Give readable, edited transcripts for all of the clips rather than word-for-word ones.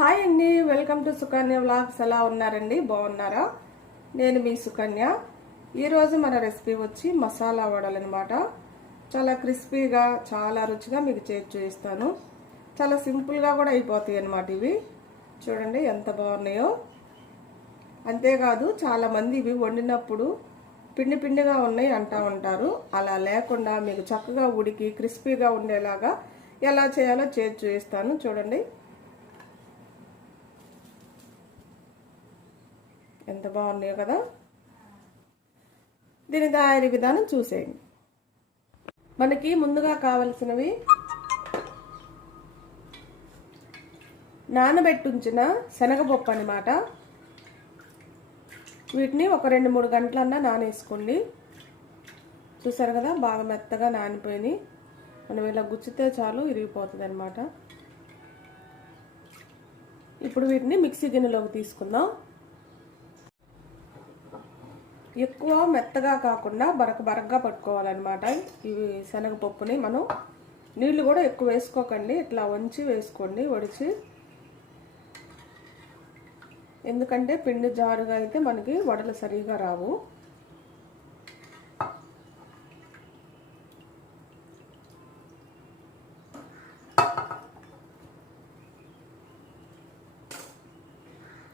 Hi అండి, welcome to Sukanya vlogs. ఎలా ఉన్నారండి? బాగున్నారా? నేను మీ సుకన్య. ఈరోజు మన రెసిపీ వచ్చి మసాలా వడలు అనమాట. చాలా క్రిస్పీగా చాలా రుచిగా మీకు చేసి చూపిస్తాను. చాలా సింపుల్గా కూడా అయిపోతాయి అన్నమాట. ఇవి చూడండి ఎంత బాగున్నాయో. అంతేకాదు చాలామంది ఇవి వండినప్పుడు పిండి పిండిగా ఉన్నాయి అంటూ ఉంటారు. అలా లేకుండా మీకు చక్కగా ఉడికి క్రిస్పీగా ఉండేలాగా ఎలా చేయాలో చేసి చూపిస్తాను. చూడండి ఎంత బాగున్నాయో కదా. దీని తయారీ విధానం చూసేయండి. మనకి ముందుగా కావలసినవి నానబెట్టుంచిన శనగపప్పు అన్నమాట. వీటిని ఒక 2-3 గంటలన్నా నానేసుకోండి. చూసారు కదా, బాగా మెత్తగా నానిపోయినాయి. మనం ఇలా గుచ్చితే చాలు ఇరిగిపోతుంది అనమాట. ఇప్పుడు వీటిని మిక్సీ గిన్నెలోకి తీసుకుందాం. ఎక్కువ మెత్తగా కాకుండా బరకగా పట్టుకోవాలన్నమాట. ఇవి శనగపప్పుని మనం నీళ్లు కూడా ఎక్కువ వేసుకోకండి, ఇట్లా వంచి వేసుకోండి వడిచి. ఎందుకంటే పిండి జారుగా అయితే మనకి వడలు సరిగా రావు.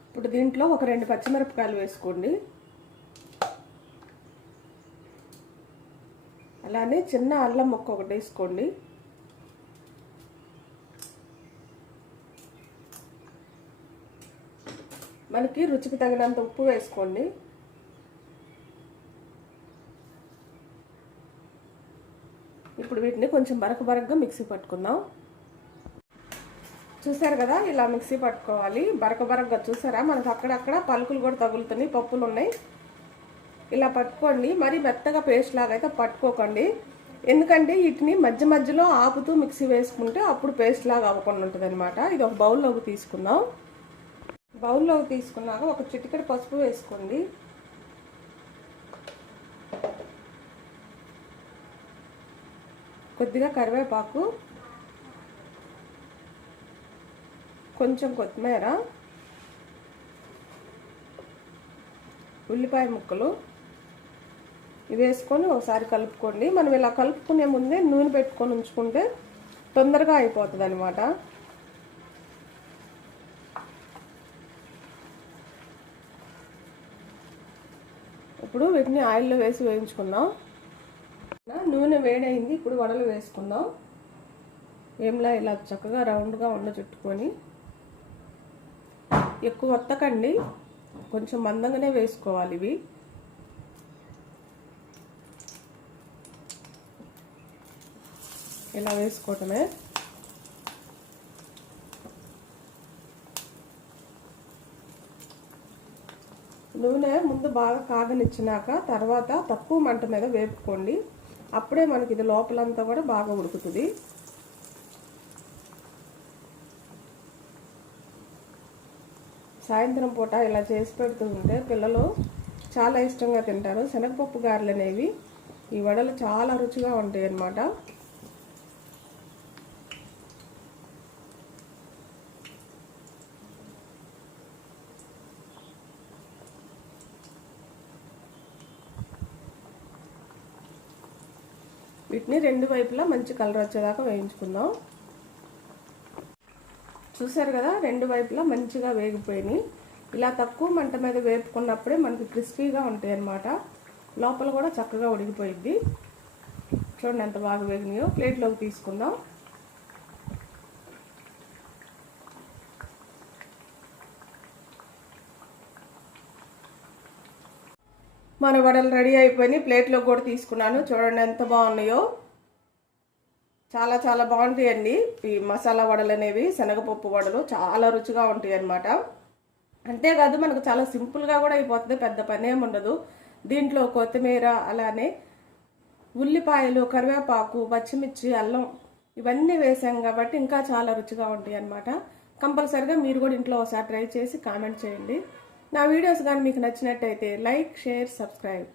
ఇప్పుడు దీంట్లో ఒక 2 పచ్చిమిరపకాయలు వేసుకోండి. అలానే చిన్న అల్లం ముక్క ఒకటి వేసుకోండి. మనకి రుచికి తగినంత ఉప్పు వేసుకోండి. ఇప్పుడు వీటిని కొంచెం బరకగా మిక్సీ పట్టుకుందాం. చూసారు కదా, ఇలా మిక్సీ పట్టుకోవాలి. బరకగా చూసారా, మనకు అక్కడక్కడ పలుకులు కూడా తగులుతున్నాయి, పప్పులు ఉన్నాయి. ఇలా పట్టుకోండి. మరి మెత్తగా పేస్ట్ లాగా అయితే పట్టుకోకండి. ఎందుకంటే వీటిని మధ్యలో ఆపుతూ మిక్సీ వేసుకుంటే అప్పుడు పేస్ట్ లాగా అవ్వకుండా ఉంటుంది అనమాట. ఇది ఒక బౌల్లోకి తీసుకుందాం. బౌల్లోకి తీసుకున్నాక ఒక చిటికెడు పసుపు వేసుకోండి. కొద్దిగా కరివేపాకు, కొంచెం కొత్తిమీర, ఉల్లిపాయ ముక్కలు ఇవి వేసుకొని ఒకసారి కలుపుకోండి. మనం ఇలా కలుపుకునే ముందే నూనె పెట్టుకొని ఉంచుకుంటే తొందరగా అయిపోతుంది అనమాట. ఇప్పుడు వీటిని ఆయిల్లో వేసి వేయించుకుందాం. నూనె వేడైంది. ఇప్పుడు వడలు వేసుకుందాం. ఏంలా ఇలా చక్కగా రౌండ్గా చుట్టుకొని, ఎక్కువ వత్తకండి, కొంచెం మందంగానే వేసుకోవాలి. ఇవి ఇలా వేసుకోవటమే. నూనె ముందు బాగా కాగనిచ్చినాక తర్వాత తక్కువ మంట మీద వేపుకోండి. అప్పుడే మనకి ఇది లోపలంతా కూడా బాగా ఉడుకుతుంది. సాయంత్రం పూట ఇలా చేసి పెడుతూ ఉంటే పిల్లలు చాలా ఇష్టంగా తింటారు. శనగపప్పు గారెలు అనేవి ఈ వడలు చాలా రుచిగా ఉంటాయి అన్నమాట. వీటిని 2 వైపులా మంచి కలర్ వచ్చేదాకా వేయించుకుందాం. చూసారు కదా, 2 వైపులా మంచిగా వేగిపోయినాయి. ఇలా తక్కువ మంట మీద వేపుకున్నప్పుడే మనకి క్రిస్పీగా ఉంటాయి అన్నమాట. లోపల కూడా చక్కగా ఉడికిపోయిద్ది. చూడండి ఎంత బాగా వేగినాయో. ప్లేట్లోకి తీసుకుందాం. మన వడలు రెడీ అయిపోయినాయి. ప్లేట్లో కూడా తీసుకున్నాను. చూడండి ఎంత బాగున్నాయో. చాలా బాగుంటాయండి ఈ మసాలా వడలు అనేవి. శనగపప్పు వడలు చాలా రుచిగా ఉంటాయి అన్నమాట. అంతేకాదు మనకు చాలా సింపుల్గా కూడా అయిపోతుంది, పెద్ద పని ఏమి ఉండదు. దీంట్లో కొత్తిమీర, అలానే ఉల్లిపాయలు, కరివేపాకు, పచ్చిమిర్చి, అల్లం ఇవన్నీ వేసాం కాబట్టి ఇంకా చాలా రుచిగా ఉంటాయి అన్నమాట. కంపల్సరిగా మీరు కూడా ఇంట్లో ఒకసారి ట్రై చేసి కామెంట్ చేయండి. నా వీడియోస్ కానీ మీకు నచ్చినట్టయితే లైక్, షేర్, సబ్స్క్రైబ్.